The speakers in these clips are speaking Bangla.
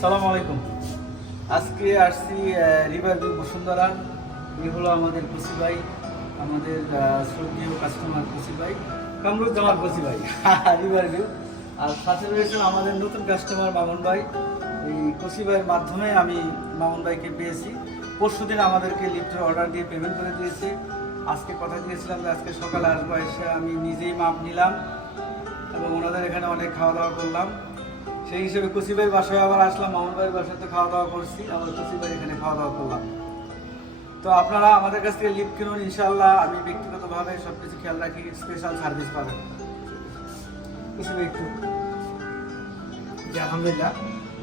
সালাম আলাইকুম। আজকে আসছি রিভার ভিউ বসুন্ধরা। এই হলো আমাদের কুসি ভাই আমাদের আহ, কাস্টমার কুসি ভাই কামরুজ্জামান কুসি ভাই। River view. আর সাথে রয়েছেন আমাদের নতুন কাস্টমার মামুন ভাই। এই কুসি ভাইয়ের মাধ্যমে আমি মামুন ভাইকে পেয়েছি। পরশু দিন আমাদেরকে লিফটের অর্ডার দিয়ে পেমেন্ট করে দিয়েছে। আজকে কথা দিয়েছিলাম যে আজকে সকালে আসব এসে আমি নিজেই মাপ নিলাম এবং ওনাদের এখানে অনেক খাওয়া দাওয়া করলাম। সেই হিসেবে কুসি ভাইয়ের বাসায় আবার আসলাম, মামুন ভাইয়ের তো খাওয়া দাওয়া করছি, আবার কুসি ভাই এখানে খাওয়া দাওয়া করলাম। তো আপনারা আমাদের কাছ থেকে লিফট কিনুন ইনশাল্লাহ আমি ব্যক্তিগতভাবে সব কিছু খেয়াল রাখি স্পেশাল সার্ভিস পাবেন। কুসি ভাই একটু। আলহামদুলিল্লাহ।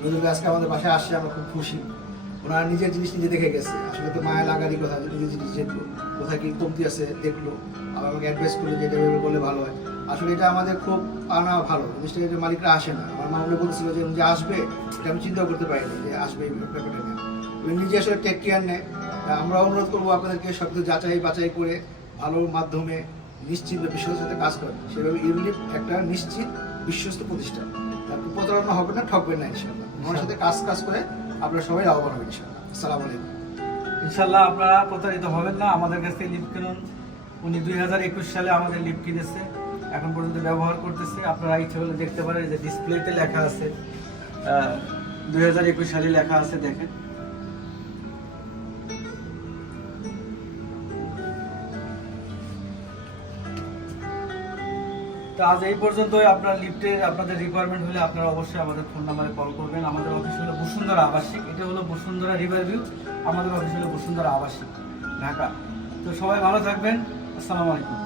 নজরুল আজকে আমাদের বাসায় আসছে, আমরা খুব খুশি। ওনার নিজের জিনিস নিজে দেখে গেছে। আসলে তো মায়া লাগারই কথা নিজের জিনিস দেখল। কোথায় কি কমতি আছে, দেখল। আবার আমাকে অ্যাডভাইস করল যে এটা করলে ভালো হয়। আসলে এটা আমাদের খুব আনা ভালো। জিনিসটা যে মালিকরা আসে না। আমার মামলে বলছিল যে যে আসবে? এটা আমি চিন্তাও করতে পারিনি যে আসবে এই ব্যাপারটা নিয়ে। উনি নিজে আসলে টেক কেয়ার নেয়। আমরা অনুরোধ করব আপনাদেরকে সব কিছু যাচাই বাছাই করে ভালোর মাধ্যমে নিশ্চিত বা বিশ্বস্তের সাথে কাজ করেন। সেভাবে ইউনিট একটা নিশ্চিত বিশ্বস্ত প্রতিষ্ঠান। আপনি প্রতারণা হবে না ঠকবেন না ইনশাল্লাহ আমার সাথে কাজ কাজ করে আপনারা সবাই লাভবান হবেন ইনশাল্লাহ আসসালামু আলাইকুম। ইনশাল্লাহ আপনারা প্রতারিত হবেন না। আমাদের কাছ থেকে লিফট কিনুন। উনি দুই হাজার একুশ সালে আমাদের লিফট কিনেছে। এখন পর্যন্ত ব্যবহার করতেছে। আপনারা ইচ্ছে হলে দেখতে পারেন যে ডিসপ্লেতে লেখা আছে দুই হাজার একুশ সালে লেখা আছে, দেখেন। তো আজ এই পর্যন্তই। আপনার লিফটের, আপনাদের রিকোয়ারমেন্ট হলে আপনারা অবশ্যই আমাদের ফোন নাম্বারে কল করবেন। আমাদের অফিস হলো বসুন্ধরা আবাসিক। এটা হলো বসুন্ধরা রিভার ভিউ আমাদের অফিস হলো বসুন্ধরা আবাসিক, ঢাকা। তো সবাই ভালো থাকবেন। আসসালামু আলাইকুম।